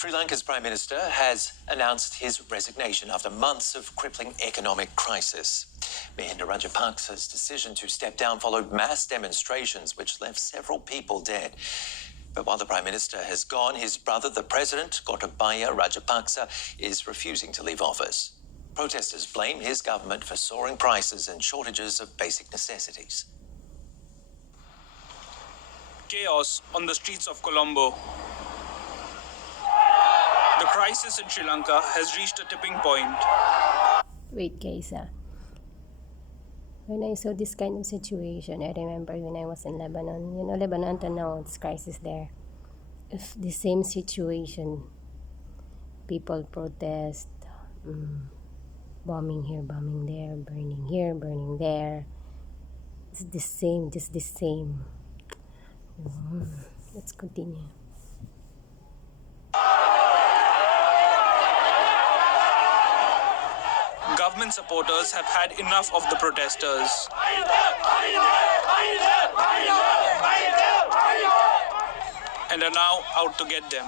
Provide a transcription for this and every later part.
Sri Lanka's Prime Minister has announced his resignation after months of crippling economic crisis. Mahinda Rajapaksa's decision to step down followed mass demonstrations which left several people dead. But while the Prime Minister has gone, his brother, the President, Gotabaya Rajapaksa, is refusing to leave office. Protesters blame his government for soaring prices and shortages of basic necessities. Chaos on the streets of Colombo. The crisis in Sri Lanka has reached a tipping point. Wait, guys, when I saw this kind of situation, I remember when I was in Lebanon. You know, Lebanon announced crisis there. If the same situation, people protest, bombing here, bombing there, burning here, burning there. It's the same, just the same. Let's continue. Government supporters have had enough of the protesters and are now out to get them.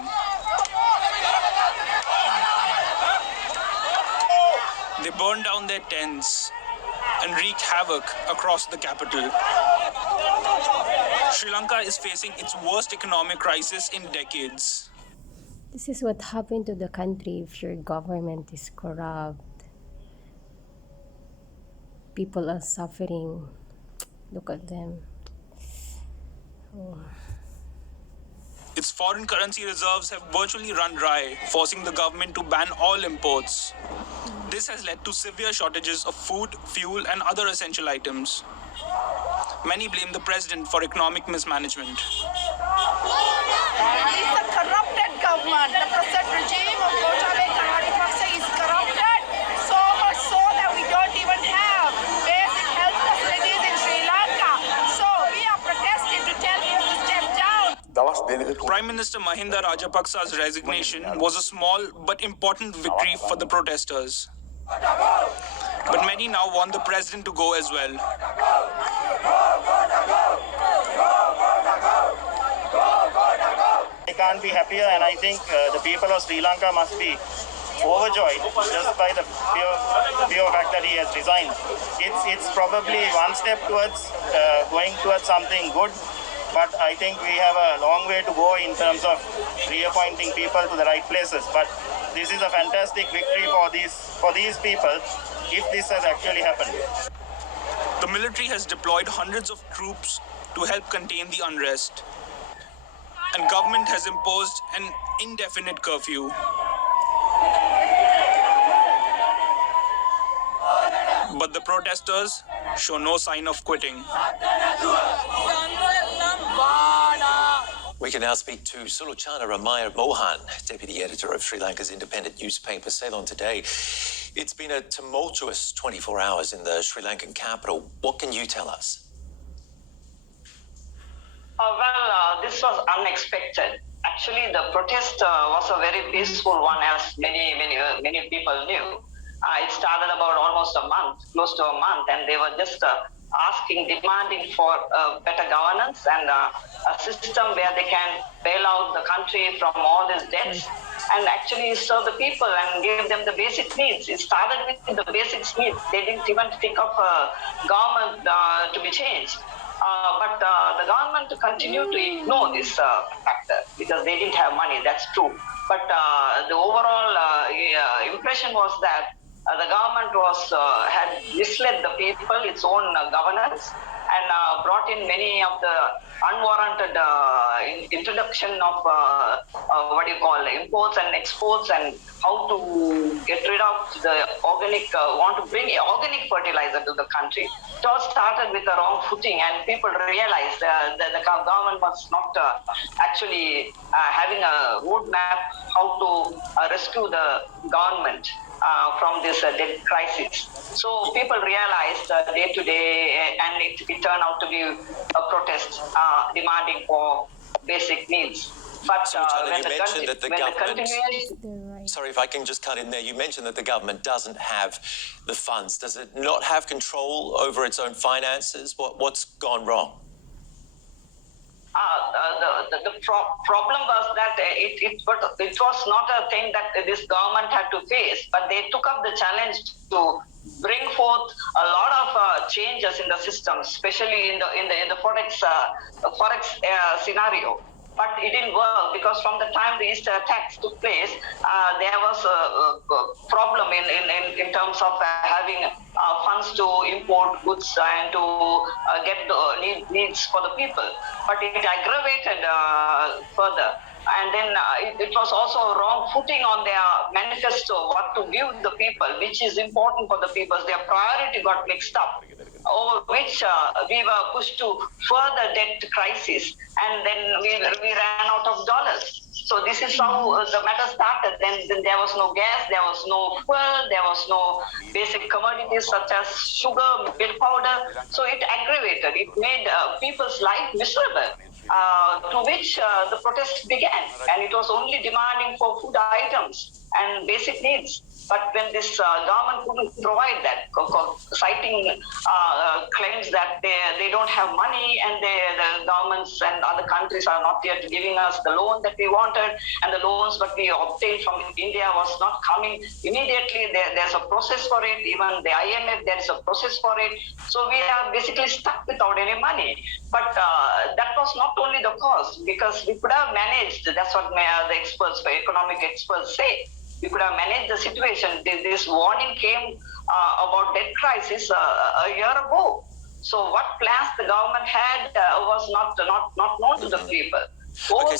They burn down their tents and wreak havoc across the capital. Sri Lanka is facing its worst economic crisis in decades. This is what happened to the country if your government is corrupt. People are suffering. Look at them. Oh. Its foreign currency reserves have virtually run dry, forcing the government to ban all imports. This has led to severe shortages of food, fuel, and other essential items. Many blame the president for economic mismanagement. It's a corrupted government. The present regime of Gotabaya Rajapaksa is corrupted, so much so that we don't even have basic health facilities in Sri Lanka. So we are protesting to tell him to step down. Prime Minister Mahinda Rajapaksa's resignation was a small but important victory for the protesters. But many now want the president to go as well. I can't be happier, and I think the people of Sri Lanka must be overjoyed just by the pure fact that he has resigned. It's probably one step towards going towards something good, but I think we have a long way to go in terms of reappointing people to the right places. But this is a fantastic victory for these people if this has actually happened. The military has deployed hundreds of troops to help contain the unrest, and government has imposed an indefinite curfew. But the protesters show no sign of quitting. We can now speak to Suluchana Ramaya Mohan, Deputy Editor of Sri Lanka's independent newspaper Ceylon Today. It's been a tumultuous 24 hours in the Sri Lankan capital. What can you tell us? This was unexpected. Actually, the protest was a very peaceful one, as many people knew. It started about almost a month, close to a month, and they were just demanding for better governance and a system where they can bail out the country from all these debts and actually serve the people and give them the basic needs. It started with the basic needs. They didn't even think of a government to be changed. But the government continued to ignore this factor because they didn't have money, that's true. But the overall impression was that the government had misled the people, its own governance, and brought in many of the unwarranted introduction of imports and exports, and how to get rid of the want to bring organic fertilizer to the country. It all started with the wrong footing, and people realized that the government was not actually having a roadmap how to rescue the government from this debt crisis. So people realized day to day, and it turned out to be a protest demanding for basic needs. But you mentioned that the government... Sorry if I can just cut in there. You mentioned that the government doesn't have the funds. Does it not have control over its own finances? What's gone wrong? problem was that it was not a thing that this government had to face, but they took up the challenge to bring forth a lot of changes in the system, especially in the forex scenario. But it didn't work because from the time the Easter attacks took place, there was a problem in terms of having funds to import goods and to get the needs for the people. But it aggravated further. And then it was also a wrong footing on their manifesto, what to give the people, which is important for the people. Their priority got mixed up, over which we were pushed to further debt crisis, and then we ran out of dollars. So this is how the matter started. Then there was no gas, there was no fuel, there was no basic commodities such as sugar, milk powder. So it aggravated. It made people's life miserable. To which the protest began, and it was only demanding for food items and basic needs. But when this government couldn't provide that, citing claims that they don't have money and the governments and other countries are not yet giving us the loan that we wanted, and the loans that we obtained from India was not coming immediately. There's a process for it. Even the IMF, there is a process for it. So we are basically stuck without any money. But that was not only the cause, because we could have managed. That's what the experts, economic experts say. We could have managed the situation. This warning came about debt crisis a year ago. So what plans the government had was not known to the people. Okay,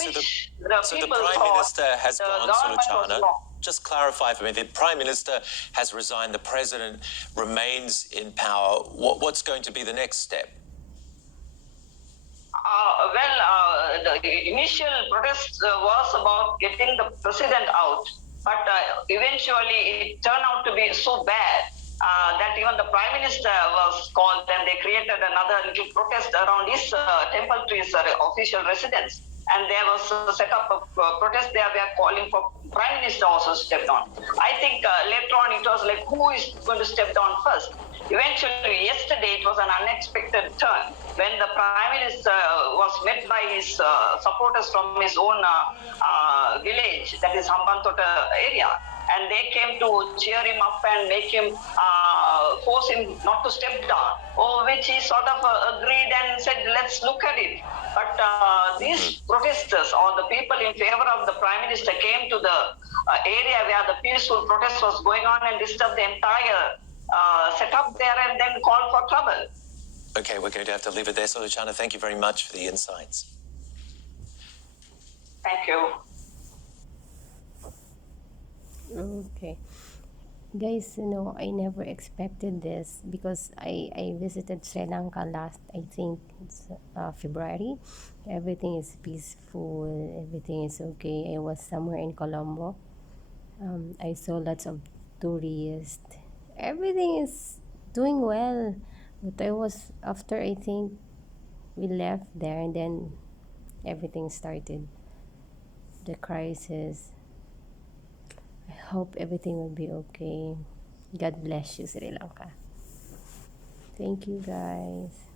so the Prime Minister has gone, Suluchana. Just clarify for me, the Prime Minister has resigned, the President remains in power. What's going to be the next step? The initial protest was about getting the president out. But eventually it turned out to be so bad that even the Prime Minister was called, and they created another little protest around his temple to his official residence. And there was a set up of protest there. We are calling for Prime Minister also stepped down. I think later on it was like, who is going to step down first? Eventually, yesterday it was an unexpected turn when the Prime Minister was met by his supporters from his own village, that is Hambantota area. And they came to cheer him up and make him, force him not to step down, over which he sort of agreed and said, let's look at it. But these protesters, or the people in favor of the Prime Minister, came to the area where the peaceful protest was going on and disturbed the entire setup there and then called for trouble. Okay, we're going to have to leave it there, Suluchana. Thank you very much for the insights. Thank you. Okay. Guys, I never expected this because I visited Sri Lanka last, I think it's February. Everything is peaceful, everything is okay. I was somewhere in Colombo. I saw lots of tourists. Everything is doing well. But after I think we left there, and then everything started. The crisis. I hope everything will be okay. God bless you, Sri Lanka. Thank you, guys.